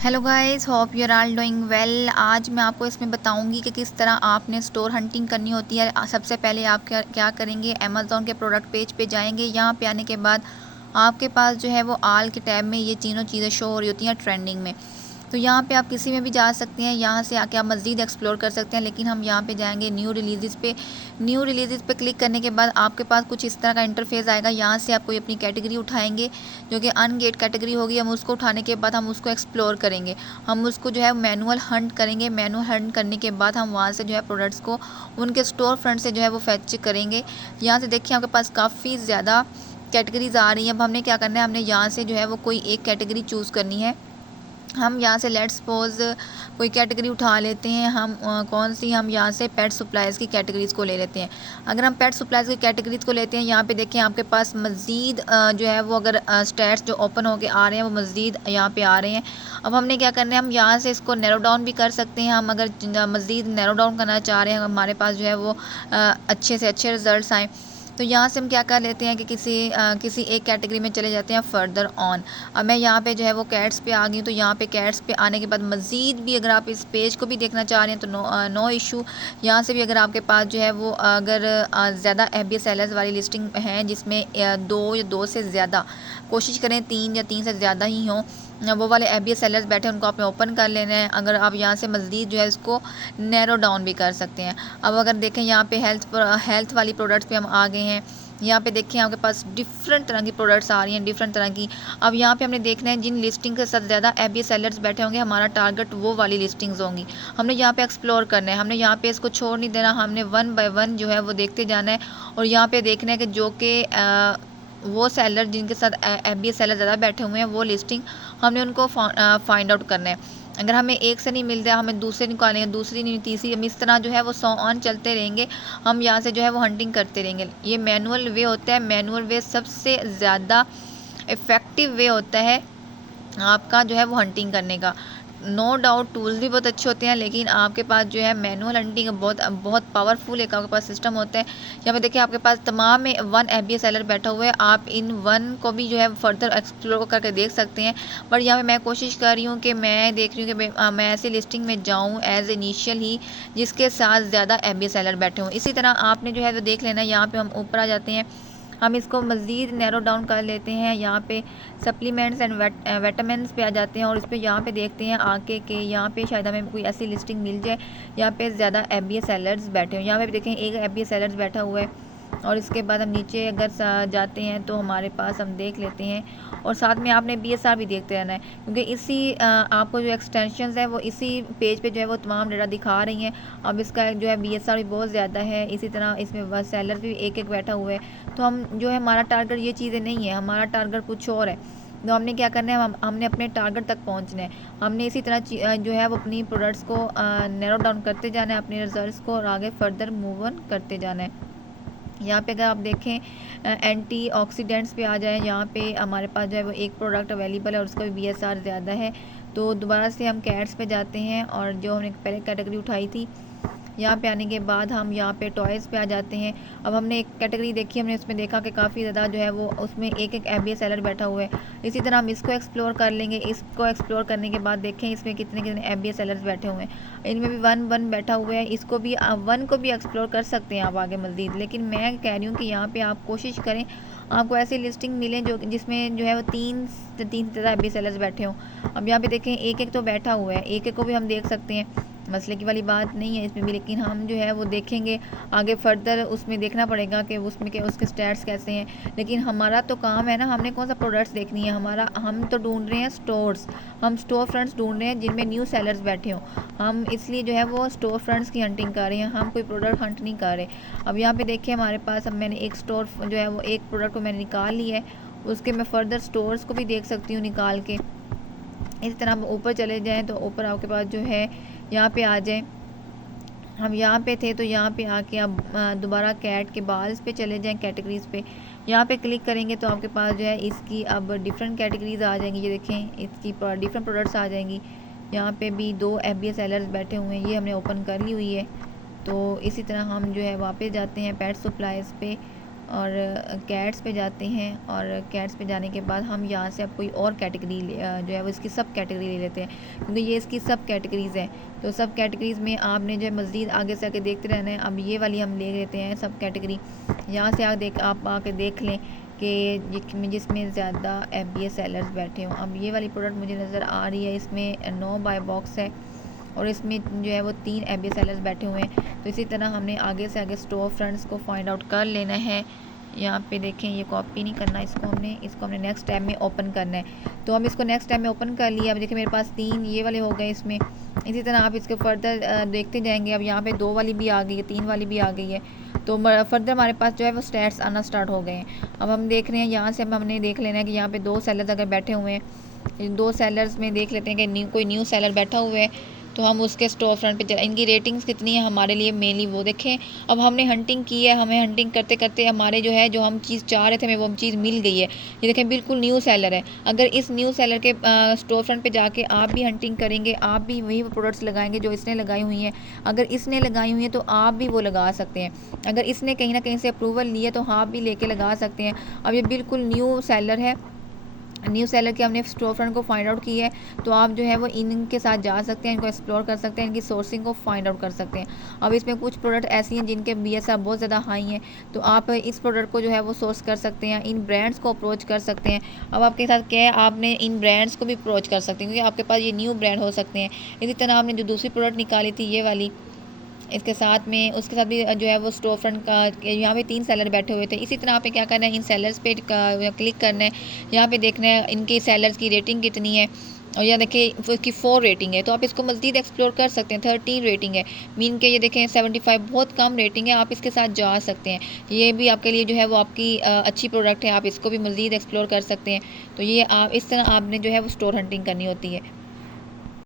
Hello guys, hope you are all doing well. आज मैं आपको इसमें बताऊंगी कि किस तरह आपने स्टोर हंटिंग करनी होती है। सबसे पहले आप क्या करेंगे, अमेज़ॉन के प्रोडक्ट पेज पे जाएंगे। यहाँ पे आने के बाद आपके पास जो है वो आल के टैब में ये तीनों चीज़ें शो हो रही होती हैं ट्रेंडिंग में। तो यहाँ पे आप किसी में भी जा सकते हैं, यहाँ से आके आप मज़ीद एक्सप्लोर कर सकते हैं। लेकिन हम यहाँ पे जाएंगे न्यू रिलीज़ पे। न्यू रिलीज़ पे क्लिक करने के बाद आपके पास कुछ इस तरह का इंटरफेस आएगा। यहाँ से आप कोई अपनी कैटेगरी उठाएंगे जो कि अनगेट कैटेगरी होगी। हम उसको उठाने के बाद हम उसको एक्सप्लोर करेंगे। हम उसको जो है मैनुअल हंट करेंगे। मैनुअल हंट करने के बाद हम वहाँ से जो है प्रोडक्ट्स को उनके स्टोर फ्रंट से जो है वो फैच करेंगे। यहाँ से देखिए आपके पास काफ़ी ज़्यादा कैटेगरीज आ रही हैं। अब हमने क्या करना है, हमने यहाँ से जो है वो कोई एक कैटेगरी चूज़ करनी है। हम यहाँ से लेट्स सपोज कोई कैटेगरी उठा लेते हैं। हम कौन सी, हम यहाँ से पेट सप्लाईज़ की कैटेगरीज़ को ले लेते हैं। अगर हम पेट सप्लाईज़ की कैटेगरीज़ को लेते हैं, यहाँ पे देखें आपके पास मज़ीद जो है वो अगर स्टैट्स जो ओपन होके आ रहे हैं वो मज़ीद यहाँ पे आ रहे हैं। अब हमने क्या करना है, हम यहाँ से इसको नैरो डाउन भी कर सकते हैं। हम अगर मज़ीद नैरो डाउन करना चाह रहे हैं, हमारे पास जो है वो अच्छे से अच्छे रिजल्ट आएँ, तो यहाँ से हम क्या कर लेते हैं कि किसी एक कैटेगरी में चले जाते हैं फर्दर ऑन। अब मैं यहाँ पे जो है वो कैट्स पे आ गई हूँ। तो यहाँ पे कैट्स पे आने के बाद मज़ीद भी अगर आप इस पेज को भी देखना चाह रहे हैं तो नो इशू। यहाँ से भी अगर आपके पास जो है वो अगर ज़्यादा FBA सेलर्स वाली लिस्टिंग है जिसमें दो या दो से ज़्यादा, कोशिश करें 3 या 3 से ज़्यादा ही हों, वो वाले FBA सेलर्स बैठे हैं, उनको आपने ओपन कर लेना है। अगर आप यहाँ से मज़ीद जो है इसको नैरो डाउन भी कर सकते हैं। अब अगर देखें यहाँ पे हेल्थ वाली प्रोडक्ट्स पे हम आ गए हैं। यहाँ पे देखें आपके पास डिफरेंट तरह की प्रोडक्ट्स आ रही हैं, डिफरेंट तरह की। अब यहाँ पे हमने देखना है जिन लिस्टिंग के साथ ज़्यादा FBA सेलर्स बैठे होंगे, हमारा टारगेट वो वाली लिस्टिंग्स होंगी। हमने यहाँ पे एक्सप्लोर करना है, हमने यहाँ पे इसको छोड़ नहीं देना, हमने 1 बाय 1 जो है वो देखते जाना है। और यहाँ पे देखना है कि जो कि वो सेलर जिनके साथ FBA सेलर ज़्यादा बैठे हुए हैं वो लिस्टिंग हमने उनको फाइंड आउट करना है। अगर हमें एक से नहीं मिल रहा, हमें दूसरे निकालेंगे, दूसरी नहीं, तीसरी, हम इस तरह जो है वो 100 ऑन चलते रहेंगे। हम यहाँ से जो है वो हंटिंग करते रहेंगे। ये मैनुअल वे होता है। मैनुअल वे सबसे ज़्यादा इफ़ेक्टिव वे होता है आपका जो है वो हंटिंग करने का। नो डाउट टूल्स भी बहुत अच्छे होते हैं, लेकिन आपके पास जो है मैनुअल हंटिंग बहुत बहुत पावरफुल एक आपके पास सिस्टम होता है। यहाँ पे देखिए आपके पास तमाम में 1 FBA सेलर बैठा हुआ है। आप इन 1 को भी जो है फर्दर एक्सप्लोर करके देख सकते हैं। बट यहाँ पे मैं कोशिश कर रही हूँ कि मैं देख रही हूँ कि मैं ऐसी लिस्टिंग में जाऊँ एज इनिशियल ही जिसके साथ ज़्यादा FBA सेलर बैठे हों। इसी तरह आपने जो है वो देख लेना है। यहाँ पर हम ऊपर आ जाते हैं, हम इसको मज़ीद नैरो डाउन कर लेते हैं। यहाँ पे सप्लीमेंट्स एंड विटामिन्स पे आ जाते हैं और इस पर यहाँ पे देखते हैं आके कि यहाँ पे शायद हमें कोई ऐसी लिस्टिंग मिल जाए यहाँ पे ज़्यादा FBA सेलर्स बैठे हो। यहाँ पे भी देखें एक FBA सेलर्स बैठा हुआ है। और इसके बाद हम नीचे अगर जाते हैं तो हमारे पास हम देख लेते हैं। और साथ में आपने BSR भी देखते रहना है, क्योंकि इसी आपको जो एक्सटेंशंस है वो इसी पेज पे जो है वो तमाम डेटा दिखा रही हैं। अब इसका जो है BSR भी बहुत ज़्यादा है। इसी तरह इसमें सेलर्स भी एक एक बैठा हुआ है। तो हम जो है हमारा टारगेट ये चीज़ें नहीं है, हमारा टारगेट कुछ और है। तो हमने क्या करना है, हमने अपने टारगेट तक पहुंचना है। हमने इसी तरह जो है वो अपनी प्रोडक्ट्स को नैरो डाउन करते जाना है, अपने रिजल्ट्स को, और आगे फर्दर मूव ऑन करते जाना है। यहाँ पे अगर आप देखें एंटी ऑक्सीडेंट्स पे आ जाए, यहाँ पे हमारे पास जो है वो एक प्रोडक्ट अवेलेबल है और उसका भी BSR ज़्यादा है। तो दोबारा से हम कैट्स पे जाते हैं और जो हमने पहले कैटेगरी उठाई थी, यहाँ पे आने के बाद हम यहाँ पे टॉयज़ पे आ जाते हैं। अब हमने एक कैटेगरी देखी, हमने उसमें देखा कि काफ़ी ज़्यादा जो है वो उसमें एक एक FBA सेलर बैठा हुआ है। इसी तरह हम इसको एक्सप्लोर कर लेंगे। इसको एक्सप्लोर करने के बाद देखें इसमें कितने कितने FBA सेलर्स बैठे हुए हैं। इनमें भी 1 बैठा हुआ है। इसको भी 1 को भी एक्सप्लोर कर सकते हैं आप आगे मज़ीद। लेकिन मैं कह रही हूँ कि यहाँ पर आप कोशिश करें आपको ऐसी लिस्टिंग मिले जो जिसमें जो है वो 3 से ज़्यादा FBA सेलर्स बैठे हों। अब यहाँ पे देखें एक एक तो बैठा हुआ है, एक एक को भी हम देख सकते हैं, मसले की वाली बात नहीं है इसमें भी। लेकिन हम जो है वो देखेंगे आगे फर्दर, उसमें देखना पड़ेगा कि उसमें के उसके स्टैट्स कैसे हैं। लेकिन हमारा तो काम है ना, हमने कौन सा प्रोडक्ट्स देखनी है, हम तो ढूंढ रहे हैं स्टोर्स, हम स्टोर फ्रंट्स ढूंढ रहे हैं जिनमें न्यू सेलर्स बैठे हों। हम इसलिए जो है वो स्टोर फ्रंट्स की हंटिंग कर रहे हैं, हम कोई प्रोडक्ट हंट नहीं कर रहे। अब यहाँ पे देखिए हमारे पास, अब मैंने एक स्टोर जो है वो एक प्रोडक्ट को मैंने निकाल लिया है, उसके मैं फर्दर स्टोर्स को भी देख सकती हूँ निकाल के। इस तरह हम ऊपर चले जाएँ तो ऊपर आपके पास जो है यहाँ पे आ जाएं। हम यहाँ पे थे तो यहाँ पे आके अब दोबारा कैट के बाल्स पे चले जाएं, कैटेगरीज़ पे यहाँ पे क्लिक करेंगे तो आपके पास जो है इसकी अब डिफरेंट कैटेगरीज़ आ जाएंगी। ये देखें इसकी डिफरेंट प्रोडक्ट्स आ जाएंगी। यहाँ पे भी 2 FBA सेलर्स बैठे हुए हैं, ये हमने ओपन कर ली हुई है। तो इसी तरह हम जो है वापस जाते हैं पेट सप्लाईज़ पे और कैट्स पे जाते हैं। और कैट्स पे जाने के बाद हम यहाँ से अब कोई और कैटेगरी जो है वो इसकी सब कैटेगरी ले लेते हैं, क्योंकि ये इसकी सब कैटेगरीज़ हैं। तो सब कैटेगरीज़ में आपने जो है मज़ीद आगे से आगे देखते रहना है। अब ये वाली हम ले लेते हैं सब कैटेगरी। यहाँ से आप आके देख लें कि जिसमें ज़्यादा FBA सेलर्स बैठे हों। अब ये वाली प्रोडक्ट मुझे नज़र आ रही है, इसमें 9 बाय बॉक्स है और इसमें जो है वो 3 FBA सेलर्स बैठे हुए हैं। तो इसी तरह हमने आगे से आगे स्टोर फ्रंट्स को फाइंड आउट कर लेना है। यहाँ पे देखें, ये कॉपी नहीं करना, इसको हमने नेक्स्ट टैब में ओपन करना है। तो हम इसको नेक्स्ट टैब में ओपन कर लिया। अब देखिए मेरे पास 3 ये वाले हो गए इसमें। इसी तरह आप इसके फर्दर देखते जाएंगे। अब यहाँ पे 2 वाली भी आ गई है, 3 वाली भी आ गई है। तो फर्दर हमारे पास जो है वो स्टैट्स आना स्टार्ट हो गए हैं। अब हम देख रहे हैं, यहाँ से हमने देख लेना है कि यहाँ पे 2 सेलर्स अगर बैठे हुए हैं, 2 सेलर्स में देख लेते हैं कि कोई न्यू सेलर बैठा हुआ है, तो हम उसके स्टोर फ्रंट पे चला। इनकी रेटिंग्स कितनी है हमारे लिए मेनली वो देखें। अब हमने हंटिंग की है, हमें हंटिंग करते करते हमारे जो है जो हम चीज़ चाह रहे थे हमें वो हम चीज़ मिल गई है। ये देखें बिल्कुल न्यू सेलर है। अगर इस न्यू सेलर के स्टोर फ्रंट पे जाके आप भी हंटिंग करेंगे, आप भी वही प्रोडक्ट्स लगाएंगे जो इसने लगाई हुई हैं। अगर इसने लगाई हुई हैं तो आप भी वो लगा सकते हैं। अगर इसने कहीं ना कहीं से अप्रूवल लिया तो आप भी लेके लगा सकते हैं। अब ये बिल्कुल न्यू सेलर है, न्यू सेलर के हमने स्टोर फ्रंट को फाइंड आउट किया है। तो आप जो है वो इनके साथ जा सकते हैं, इनको एक्सप्लोर कर सकते हैं, इनकी सोर्सिंग को फाइंड आउट कर सकते हैं। अब इसमें कुछ प्रोडक्ट ऐसी हैं जिनके BSR बहुत ज़्यादा हाई हैं, तो आप इस प्रोडक्ट को जो है वो सोर्स कर सकते हैं, इन ब्रांड्स को अप्रोच कर सकते हैं। अब आपके साथ क्या है, आपने इन ब्रांड्स को भी अप्रोच कर सकते हैं, क्योंकि आपके पास ये न्यू ब्रांड हो सकते हैं। इसी तरह आपने जो दूसरी प्रोडक्ट निकाली थी ये वाली, इसके साथ में उसके साथ भी जो है वो स्टोर फ्रंट का यहाँ पे 3 सेलर बैठे हुए थे। इसी तरह पे क्या करना है, इन सेलर्स पे क्लिक करना है। यहाँ पे देखना है इनके सेलर्स की रेटिंग कितनी है, और यहाँ देखिए इसकी 4 रेटिंग है। तो आप इसको मज़ीद एक्सप्लोर कर सकते हैं। 13 रेटिंग है, मीन के ये देखें 75 बहुत कम रेटिंग है, आप इसके साथ जा सकते हैं। ये भी आपके लिए जो है वो आपकी अच्छी प्रोडक्ट है, आप इसको भी मज़ीद एक्सप्लोर कर सकते हैं। तो ये आप इस तरह आपने जो है वो स्टोर हंटिंग करनी होती है।